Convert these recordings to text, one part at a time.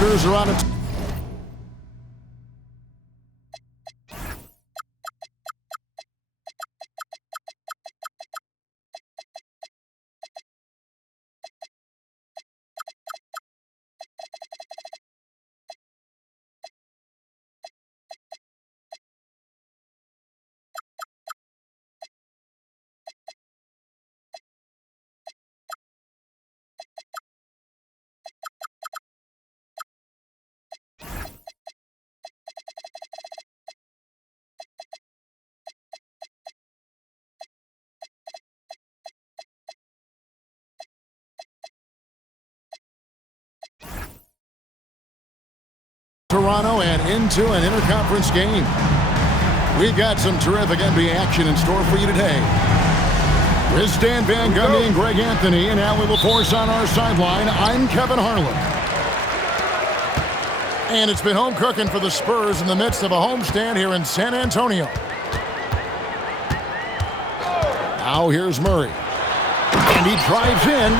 Lakers are on a Toronto and into an interconference game. We've got some terrific NBA action in store for you today. With Stan Van Gundy and Greg Anthony and Allie LaForce on our sideline, I'm Kevin Harlan. And it's been home cooking for the Spurs in the midst of a homestand here in San Antonio. Now here's Murray. And he drives in.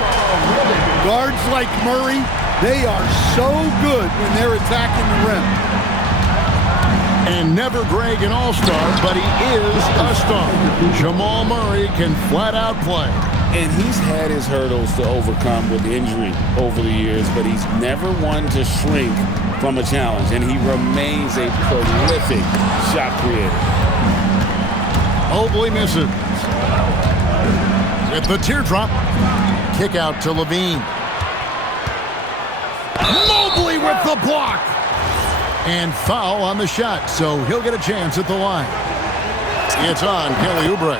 Guards like Murray, they are so good when they're attacking the rim. And never Greg an all-star, but he is a star. Jamal Murray can flat out play. And he's had his hurdles to overcome with injury over the years, but he's never one to shrink from a challenge, and he remains a prolific shot creator. Mobley misses. With the teardrop, kick out to Levine. Mobley with the block. And foul on the shot, so he'll get a chance at the line. It's on Kelly Oubre.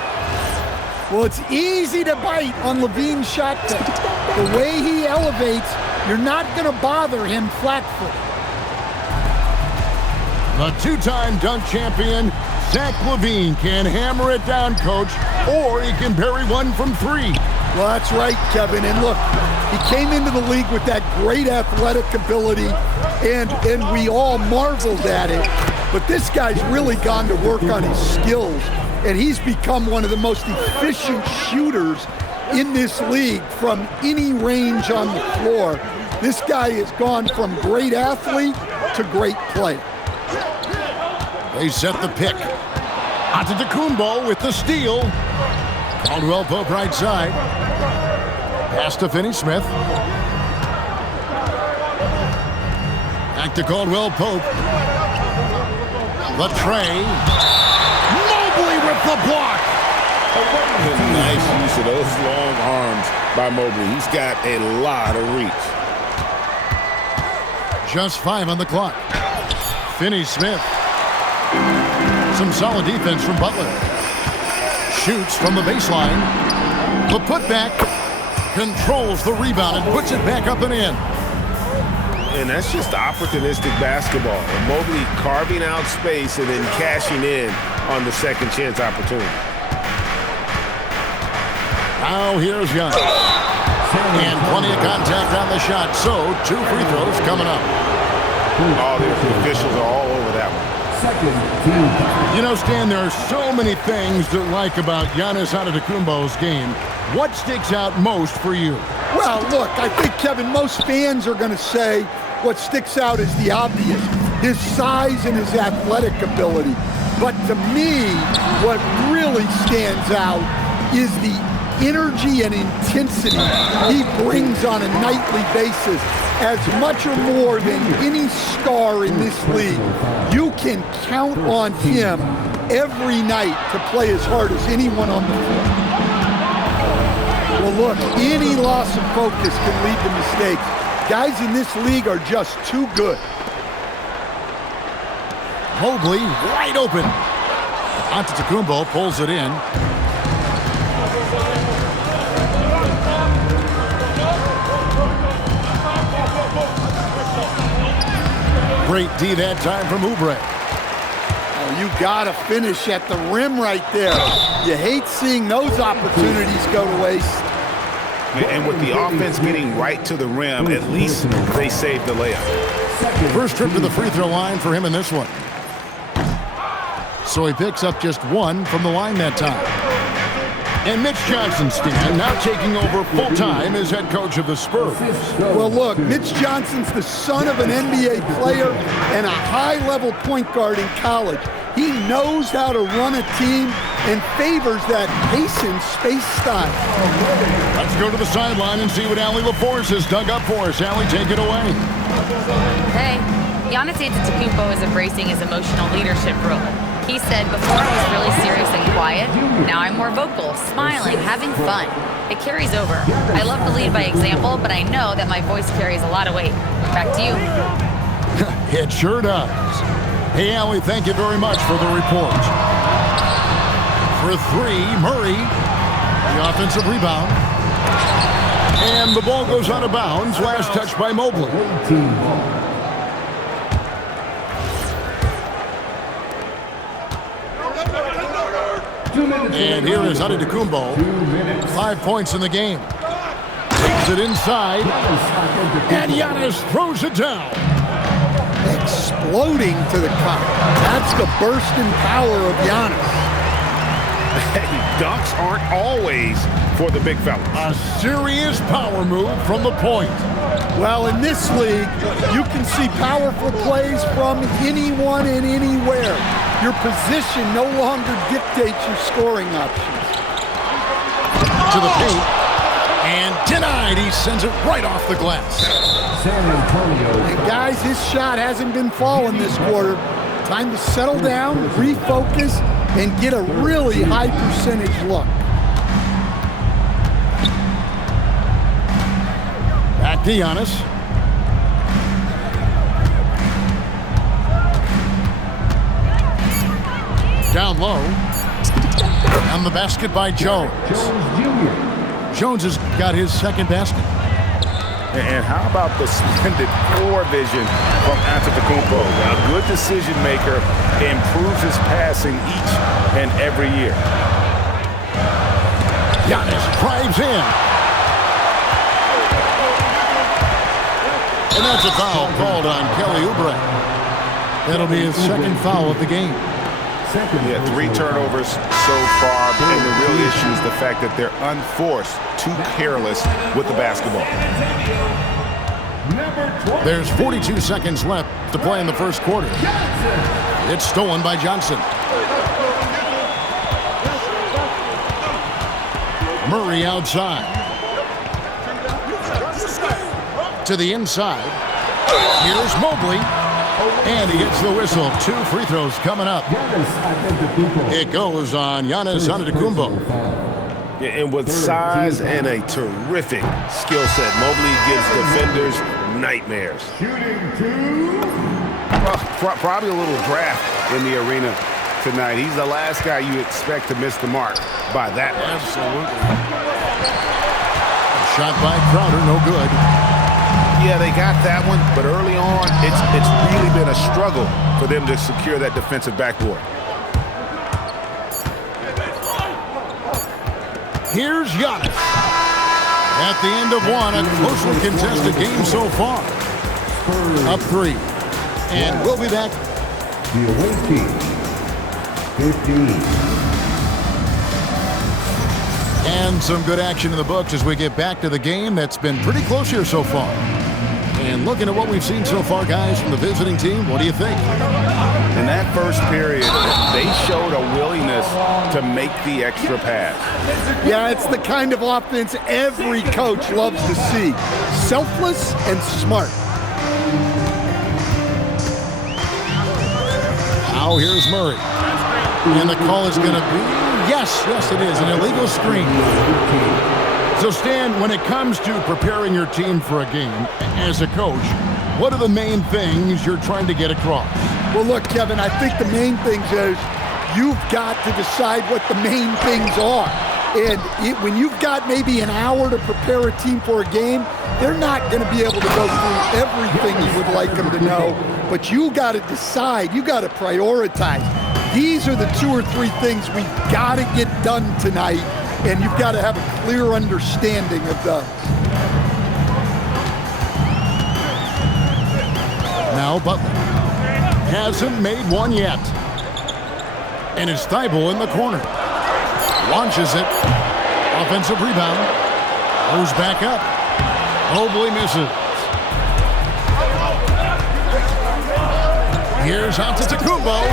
Well, it's easy to bite on Levine's shot fake. The way he elevates, you're not going to bother him flat-footed. The two-time dunk champion, Zach LaVine, can hammer it down, coach, or he can bury one from three. Well, that's right, Kevin. And look, he came into the league with that great athletic ability, and we all marveled at it. But this guy's really gone to work on his skills, and he's become one of the most efficient shooters in this league from any range on the floor. This guy has gone from great athlete to great player. They set the pick. Antetokounmpo with the steal. Caldwell Pope right side. Pass to Finney-Smith. Back to Caldwell Pope. The tray. Mobley with the block. Nice use of those long arms by Mobley. He's got a lot of reach. Just 5 on the clock. Finney-Smith. Some solid defense from Butler. Shoots from the baseline. The putback. Controls the rebound and puts it back up and in. And that's just opportunistic basketball. And Mobley carving out space and then cashing in on the second chance opportunity. Now here's Young. And plenty of contact on the shot. So 2 free throws coming up. Oh, the officials are all over that one. You know, Stan, there are so many things to like about Giannis Antetokounmpo's game. What sticks out most for you? Well, look, I think, Kevin, most fans are going to say what sticks out is the obvious, his size and his athletic ability. But to me, what really stands out is the energy and intensity he brings on a nightly basis, as much or more than any star in this league. You can count on him every night to play as hard as anyone on the floor. Well, look, any loss of focus can lead to mistakes. Guys in this league are just too good. Mobley wide open. Antetokounmpo pulls it in. Great D that time from Oubre. Oh, you gotta finish at the rim right there. You hate seeing those opportunities go to waste. And with the offense getting right to the rim, at least they saved the layup. First trip to the free throw line for him in this one. So he picks up just 1 from the line that time. And Mitch Johnson's stand now taking over full-time as head coach of the Spurs. Well, look, Mitch Johnson's the son of an NBA player and a high-level point guard in college. He knows how to run a team and favors that pace and space style. Let's go to the sideline and see what Allie LaForce has dug up for us. Allie, take it away. Hey, Giannis Antetokounmpo is embracing his emotional leadership role. He said, before I was really serious and quiet, now I'm more vocal, smiling, having fun. It carries over. I love to lead by example, but I know that my voice carries a lot of weight. Back to you. It sure does. Hey, Allie, thank you very much for the report. For three, Murray, the offensive rebound. And the ball goes out of bounds. Last touch by Mobley. And here is Antetokounmpo. 5 points in the game. Takes it inside. And Giannis throws it down. Exploding to the cup. That's the bursting power of Giannis. Hey, dunks aren't always for the big fella. A serious power move from the point. Well, in this league, you can see powerful plays from anyone and anywhere. Your position no longer dictates your scoring options. To the paint. And denied. He sends it right off the glass. San Antonio. And guys, his shot hasn't been falling this quarter. Time to settle down, refocus, and get a really high percentage look. Back to Giannis. Down low. On the basket by Jones. Jones has got his second basket. And how about the splendid floor vision from Antetokounmpo? A good decision maker, improves his passing each and every year. Giannis drives in. And that's a foul called on Kelly Oubre. That'll be his second foul of the game. Yeah, 3 turnovers so far, and the real issue is the fact that they're unforced, too careless with the basketball. There's 42 seconds left to play in the first quarter. It's stolen by Johnson. Murray outside. To the inside. Here's Mobley. And he gets the whistle. 2 free throws coming up. It goes on Giannis Antetokounmpo. Yeah, and with size and a terrific skill set, Mobley gives defenders nightmares. Probably a little draft in the arena tonight. He's the last guy you expect to miss the mark by that much. Absolutely. Shot by Crowder, no good. Yeah, they got that one, but early on, it's really been a struggle for them to secure that defensive backboard. Here's Giannis. At the end of one, a closely contested game so far. Up 3. And we'll be back. The away team, 15. And some good action in the books as we get back to the game that's been pretty close here so far. And looking at what we've seen so far, guys, from the visiting team, what do you think? In that first period, they showed a willingness to make the extra pass. Yeah, it's the kind of offense every coach loves to see. Selfless and smart. Now here's Murray. And the call is going to be, yes, it is, an illegal screen. So, Stan, when it comes to preparing your team for a game, as a coach, what are the main things you're trying to get across? Well, look, Kevin, I think the main things is you've got to decide what the main things are. And when you've got maybe an hour to prepare a team for a game, they're not going to be able to go through everything you would like them to know. But you got to decide. You got to prioritize. These are the 2 or 3 things we've got to get done tonight, and you've got to have a clear understanding of those. Now Butler hasn't made one yet. And it's Thibault in the corner. Launches it. Offensive rebound. Goes back up. Mobley misses. Here's Antetokounmpo.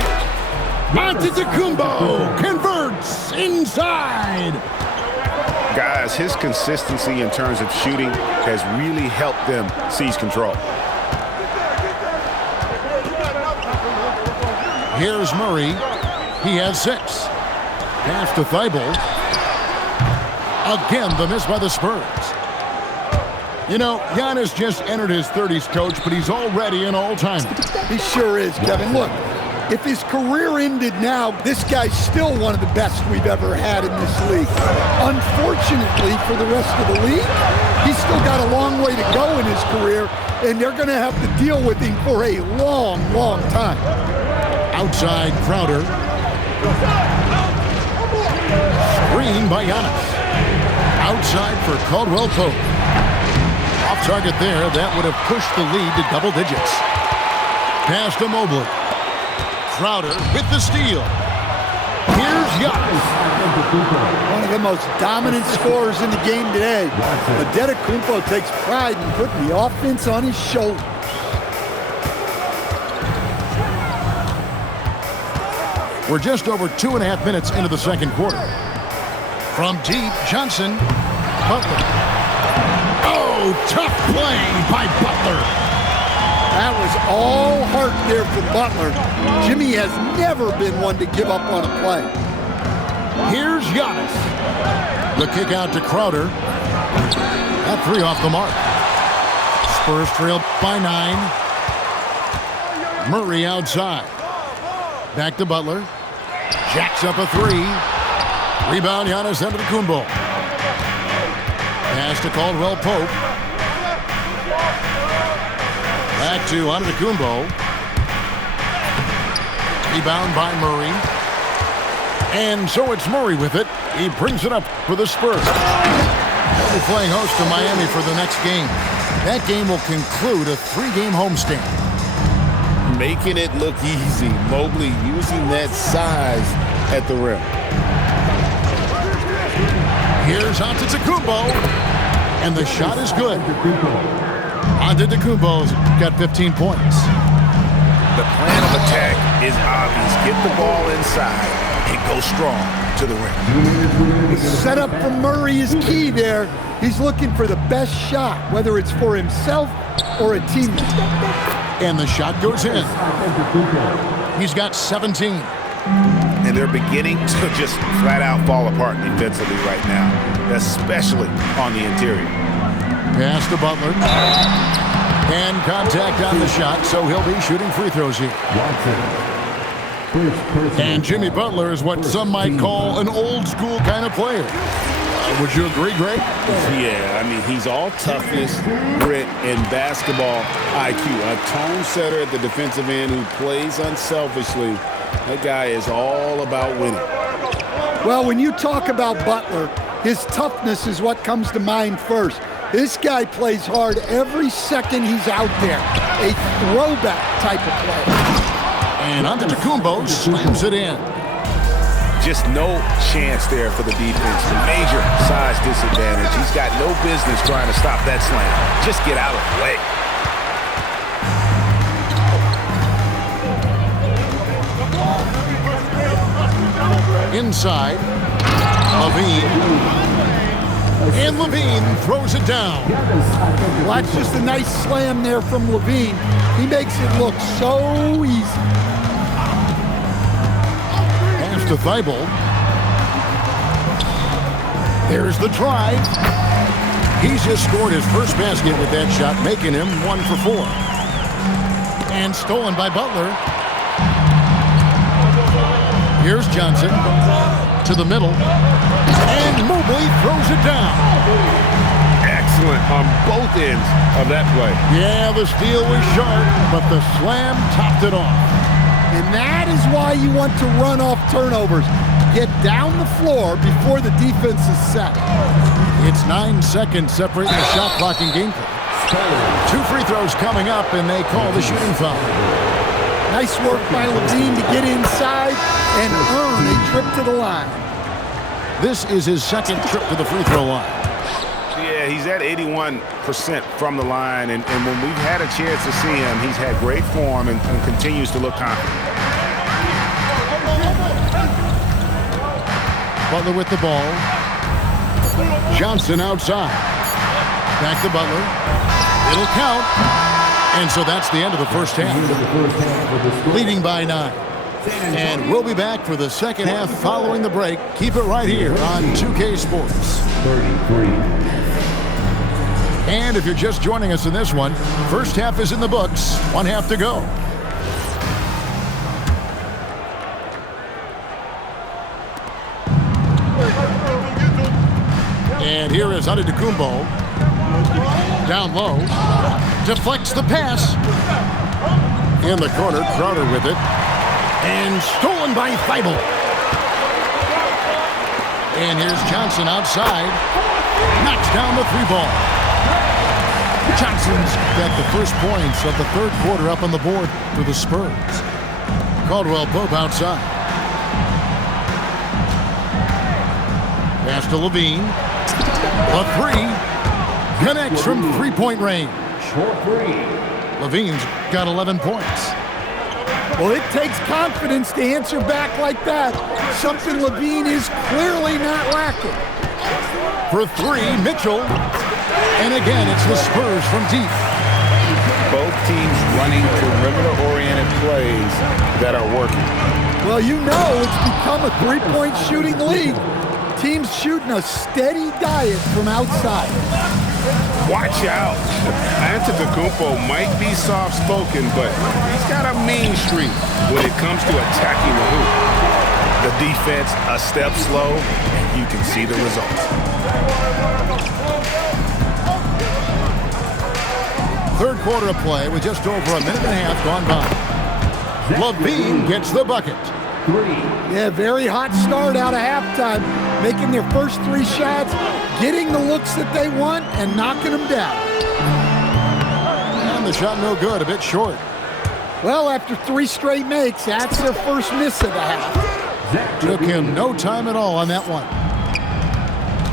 Antetokounmpo converts inside. Guys, his consistency in terms of shooting has really helped them seize control. Here's Murray. He has 6. Pass to Thibault. Again, the miss by the Spurs. You know, Giannis just entered his 30s, Coach, but he's already an all-timer. He sure is, Kevin. Look, if his career ended now, this guy's still one of the best we've ever had in this league. Unfortunately for the rest of the league, he's still got a long way to go in his career, and they're going to have to deal with him for a long, long time. Outside Crowder. Screen by Giannis. Outside for Caldwell Pope. Off target there. That would have pushed the lead to double digits. Pass to Mobley. Crowder with the steal. Here's Giannis. One of the most dominant scorers in the game today. Antetokounmpo takes pride in putting the offense on his shoulders. We're just over 2.5 minutes into the second quarter. From deep, Johnson. Butler. Oh, tough play by Butler. That was all heart there for Butler. Jimmy has never been one to give up on a play. Here's Giannis. The kick out to Crowder. That 3 off the mark. Spurs trail by 9. Murray outside. Back to Butler. Jacks up a 3. Rebound, Giannis Antetokounmpo. Pass to Caldwell Pope. Back to Antetokounmpo. Rebound by Murray. And so it's Murray with it. He brings it up for the Spurs. They'll be playing host to Miami for the next game. That game will conclude a 3-game homestand. Making it look easy. Mobley using that size at the rim. Here's Antetokounmpo, and the shot is good. Antetokounmpo's got 15 points. The plan of attack is obvious. Get the ball inside and go strong to the rim. The setup for Murray is key there. He's looking for the best shot, whether it's for himself or a teammate. And the shot goes in. He's got 17. And they're beginning to just flat out fall apart defensively right now, especially on the interior. Pass to Butler. And contact on the shot, so he'll be shooting free throws here. And Jimmy Butler is what some might call an old school kind of player. Would you agree, Greg? Yeah, I mean, he's all toughness, grit, and basketball IQ. A tone setter at the defensive end who plays unselfishly. That guy is all about winning. Well, when you talk about Butler, his toughness is what comes to mind first. This guy plays hard every second he's out there. A throwback type of player. And Antetokounmpo slams it in. Just no chance there for the defense. Major size disadvantage. He's got no business trying to stop that slam. Just get out of the way. Inside, Levine. And Levine throws it down. Well, that's just a nice slam there from Levine. He makes it look so easy. Pass to Thibault. There's the drive. He's just scored his first basket with that shot, making him 1 for 4. And stolen by Butler. Here's Johnson to the middle. And Mobley throws it down. Excellent on both ends of that play. Yeah, the steal was sharp, but the slam topped it off. And that is why you want to run off turnovers. Get down the floor before the defense is set. It's 9 seconds separating the shot clock and game clock. 2 free throws coming up, and they call the shooting foul. Nice work by Levine to get inside and earn a trip to the line. This is his second trip to the free throw line. Yeah, he's at 81% from the line, and when we've had a chance to see him, he's had great form and continues to look confident. Butler with the ball. Johnson outside. Back to Butler. It'll count. And so that's the end of the first half. Leading by 9. And we'll be back for the second half following the break. Keep it right here on 2K Sports. 33. And if you're just joining us in this one, first half is in the books. 1 half to go. And here is Antetokounmpo. Down low. Deflects the pass. In the corner, Crowder with it. And stolen by Thibault. And here's Johnson outside. Knocks down the 3-ball. Johnson's got the first points of the third quarter up on the board for the Spurs. Caldwell Pope outside. Pass to Levine. A 3. Connects from 3-point range. Short 3. Levine's got 11 points. Well, it takes confidence to answer back like that. Something Levine is clearly not lacking. For 3, Mitchell. And again, it's the Spurs from deep. Both teams running perimeter-oriented plays that are working. Well, you know it's become a three-point shooting league. Teams shooting a steady diet from outside. Watch out. Antetokounmpo might be soft-spoken, but he's got a mean streak when it comes to attacking the hoop. The defense a step slow, and you can see the results. Third quarter of play with just over a minute and a half gone by. Levine gets the bucket. 3. Yeah, very hot start out of halftime. Making their first 3 shots, getting the looks that they want, and knocking them down. And the shot no good, a bit short. Well, after 3 straight makes, that's their first miss of the half. Took him no time at all on that one.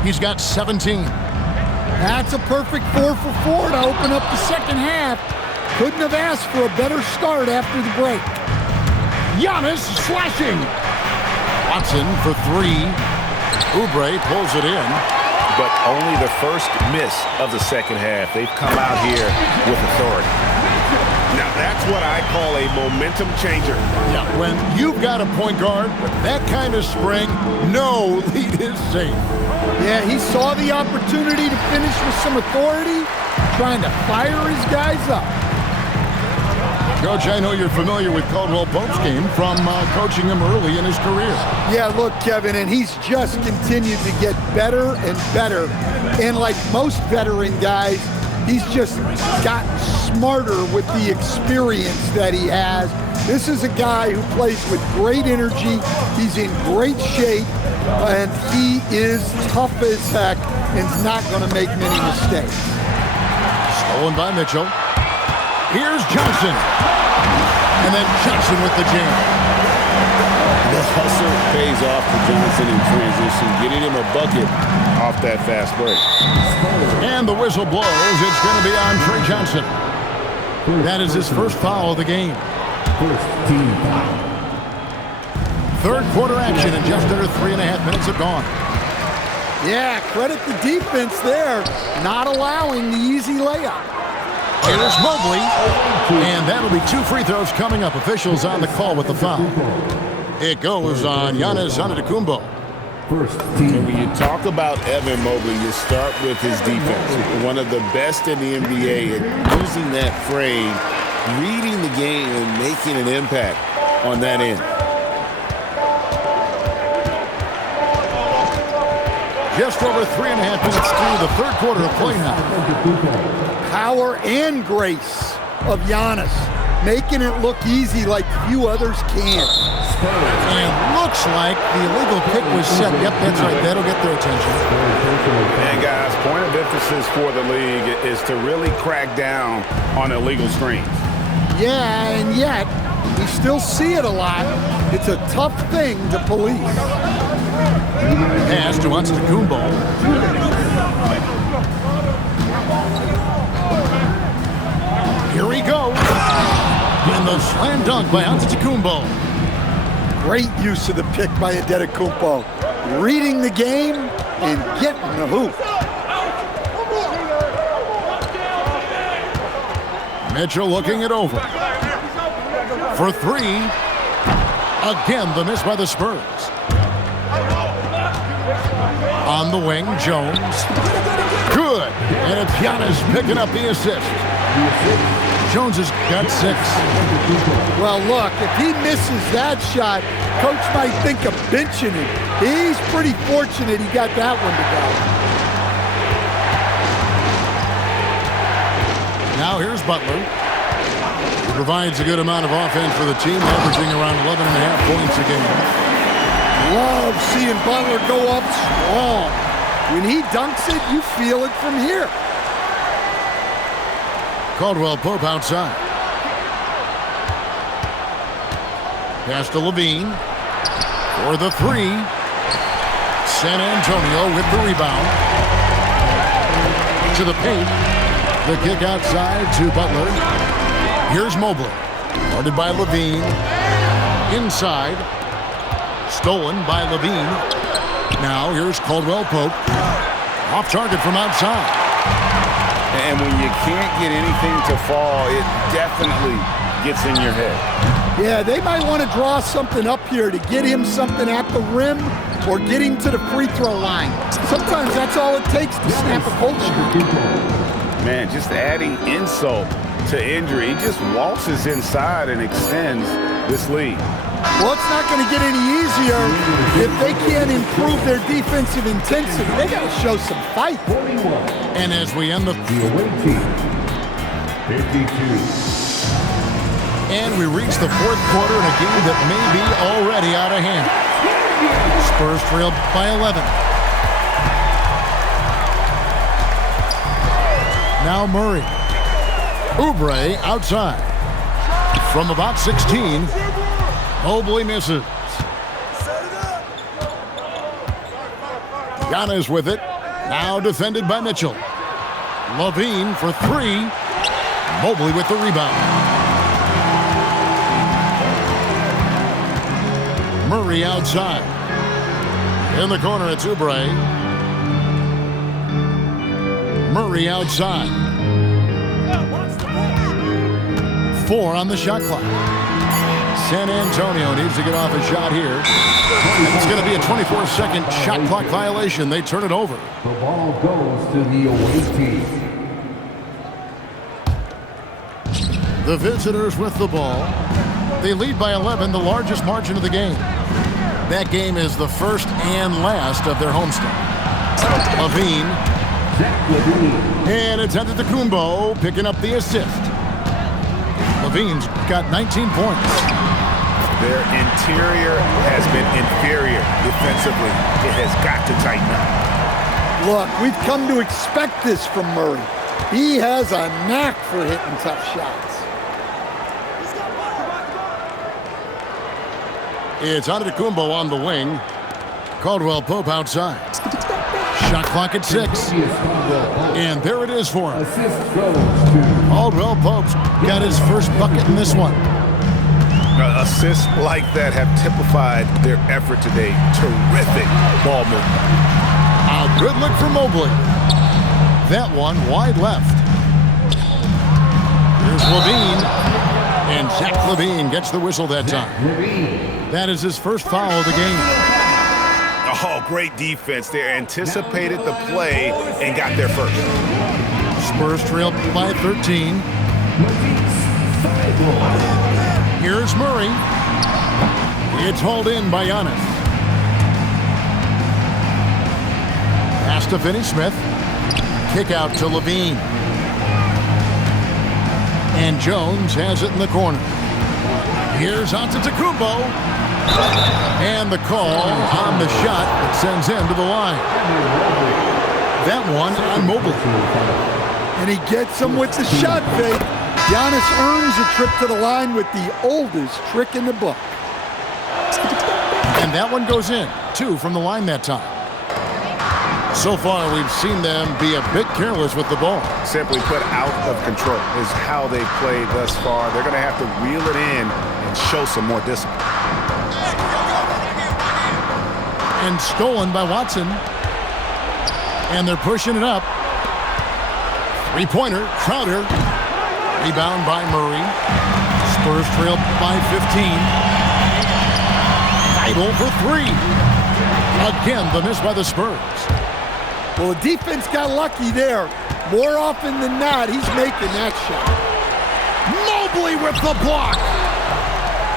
He's got 17. That's a perfect 4 for 4 to open up the second half. Couldn't have asked for a better start after the break. Giannis slashing. Watson for 3. Oubre pulls it in. But only the first miss of the second half. They've come out here with authority. Now, that's what I call a momentum changer. Yeah, when you've got a point guard with that kind of spring, no lead is safe. Yeah, he saw the opportunity to finish with some authority, trying to fire his guys up. Coach, I know you're familiar with Caldwell Pope's game from coaching him early in his career. Yeah, look, Kevin, and he's just continued to get better and better. And like most veteran guys, he's just gotten smarter with the experience that he has. This is a guy who plays with great energy. He's in great shape, and he is tough as heck and is not going to make many mistakes. Stolen by Mitchell. Here's Johnson. And then Johnson with the jam. The hustle pays off for Johnson in transition, getting him a bucket off that fast break. And the whistle blows. It's going to be on Trey Johnson. That is his first foul of the game. First team foul. Third quarter action and just under 3.5 minutes have gone. Yeah, credit the defense there, not allowing the easy layup. Here's Mobley, and that'll be 2 free throws coming up. Officials on the call with the foul. It goes on Giannis Antetokounmpo. First team. When you talk about Evan Mobley, you start with his defense. One of the best in the NBA at using that frame, reading the game, and making an impact on that end. Just over 3.5 minutes through the third quarter of play now. Power and grace of Giannis, making it look easy like few others can. And looks like the illegal pick was set. Yep, that's right. That'll get their attention. And guys, point of emphasis for the league is to really crack down on illegal screens. Yeah, and yet, we still see it a lot. It's a tough thing to police. Pass to Antetokounmpo. Here he goes. And the slam dunk by Antetokounmpo. Great use of the pick by Antetokounmpo. Reading the game and getting the hoop. Mitchell looking it over. For three. Again, the miss by the Spurs. On the wing, Jones. Good. And it's Giannis picking up the assist. Jones has got 6. Well, look, if he misses that shot, coach might think of benching him. He's pretty fortunate he got that one to go. Now here's Butler. He provides a good amount of offense for the team, averaging around 11.5 points a game. Love seeing Butler go up strong. When he dunks it, you feel it from here. Caldwell Pope outside. Pass to Levine. For the 3. San Antonio with the rebound. To the paint. The kick outside to Butler. Here's Mobley. Guarded by Levine. Inside. Stolen by Levine. Now here's Caldwell Pope. Off target from outside. And when you can't get anything to fall, it definitely gets in your head. Yeah, they might want to draw something up here to get him something at the rim or get him to the free throw line. Sometimes that's all it takes to snap a culture. Man, just adding insult to injury. He just waltzes inside and extends this lead. Well, it's not going to get any easier if they can't improve their defensive intensity. They got to show some fight. And as we end the away team, 52. And we reach the 4th quarter in a game that may be already out of hand. Spurs trail by 11. Now Murray. Oubre outside. From about 16. Mobley misses. Giannis with it. Now defended by Mitchell. Levine for 3. Mobley with the rebound. Murray outside. In the corner, it's Oubre. Murray outside. 4 on the shot clock. San Antonio needs to get off a shot here. It's going to be a 24-second shot clock violation. They turn it over. The ball goes to the away team. The visitors with the ball. They lead by 11, the largest margin of the game. That game is the first and last of their homestand. Levine. And it's Antetokounmpo picking up the assist. Levine's got 19 points. Their interior has been inferior defensively. It has got to tighten up. Look, we've come to expect this from Murray. He has a knack for hitting tough shots. It's Antetokounmpo on the wing. Caldwell Pope outside. Shot clock at 6. And there it is for him. Caldwell Pope's got his first bucket in this one. Assists like that have typified their effort today. Terrific ball movement. A good look for Mobley. That one wide left. Here's Levine. And Zach Levine gets the whistle that time. That is his first foul of the game. Oh, great defense. They anticipated the play and got there first. Spurs trailed by 13. Here's Murray. It's hauled in by Giannis. Pass to Finney-Smith. Kick out to Levine. And Jones has it in the corner. Here's Antetokounmpo. And the call on the shot that sends him to the line. That one on Mobley. And he gets him with the shot fake. Giannis earns a trip to the line with the oldest trick in the book. And that one goes in. 2 from the line that time. So far, we've seen them be a bit careless with the ball. Simply put, out of control is how they've played thus far. They're going to have to reel it in and show some more discipline. And stolen by Watson. And they're pushing it up. Three-pointer, Crowder. Rebound by Murray. Spurs trail by 15. Idle for 3. Again, the miss by the Spurs. Well, the defense got lucky there. More often than not, he's making that shot. Mobley with the block.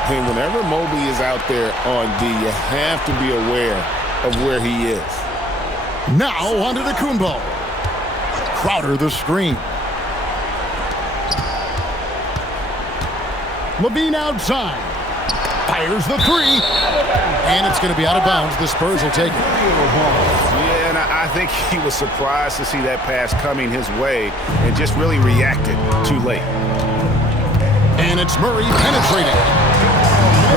And whenever Mobley is out there on D, you have to be aware of where he is. Now onto the Kumbo. Crowder the screen. Levine outside. Fires the 3. And it's going to be out of bounds. The Spurs will take it. Yeah, and I think he was surprised to see that pass coming his way and just really reacted too late. And it's Murray penetrating.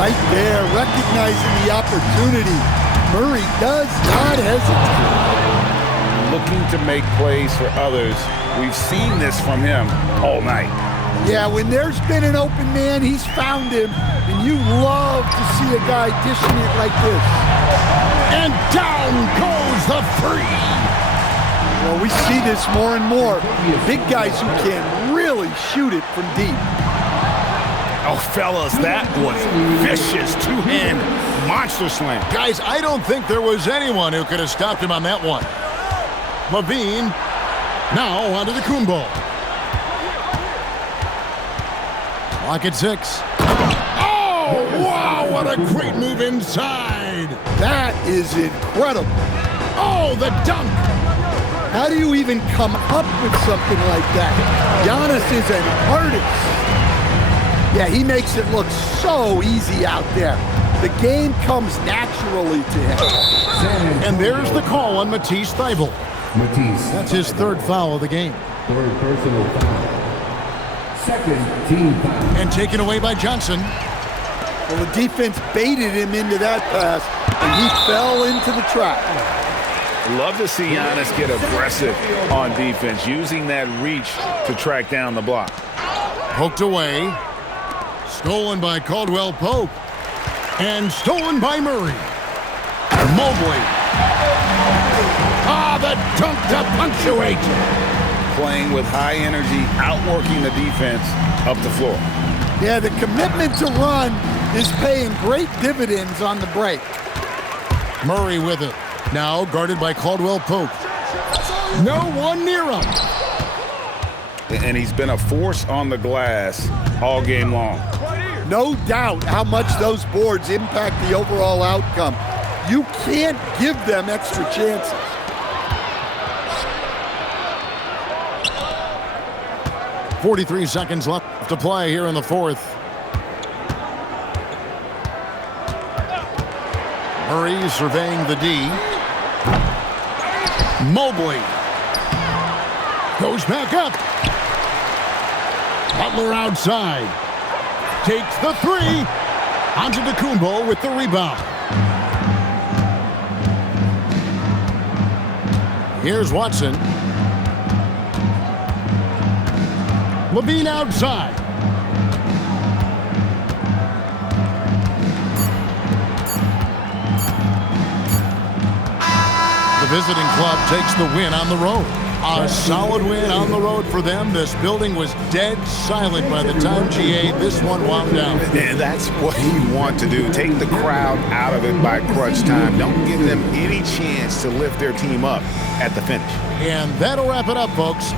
Right there, recognizing the opportunity. Murray does not hesitate. Looking to make plays for others. We've seen this from him all night. Yeah, when there's been an open man, he's found him, and you love to see a guy dishing it like this. And down goes the 3. Well, we see this more and more. Big guys who can really shoot it from deep. Oh, fellas, that was vicious two-hand monster slam. Guys, I don't think there was anyone who could have stopped him on that one. Levine now onto the Kumbo. Clock at 6. Oh, wow, what a great move inside. That is incredible. Oh, the dunk. How do you even come up with something like that? Giannis is an artist. Yeah, he makes it look so easy out there. The game comes naturally to him. And there's the call on Matisse Thybulle. That's his 3rd foul of the game. 3rd personal foul. 2nd team foul. And taken away by Johnson. Well, the defense baited him into that pass, and he fell into the trap. Love to see Giannis get aggressive on defense, using that reach to track down the block. Poked away. Stolen by Caldwell Pope. And stolen by Murray. Mobley. Ah, the dunk to punctuate. Playing with high energy, outworking the defense up the floor. Yeah, the commitment to run is paying great dividends on the break. Murray with it. Now guarded by Caldwell Pope. No one near him. And he's been a force on the glass all game long. No doubt how much those boards impact the overall outcome. You can't give them extra chances. .43 seconds left to play here in the 4th. Murray surveying the D. Mobley goes back up. Butler outside. Takes the 3. Onto Kumbo with the rebound. Here's Watson. Levine outside. The visiting club takes the win on the road. A solid win on the road for them. This building was dead silent by the time GA this one wound down. And that's what you want to do. Take the crowd out of it by crunch time. Don't give them any chance to lift their team up at the finish. And that'll wrap it up, folks.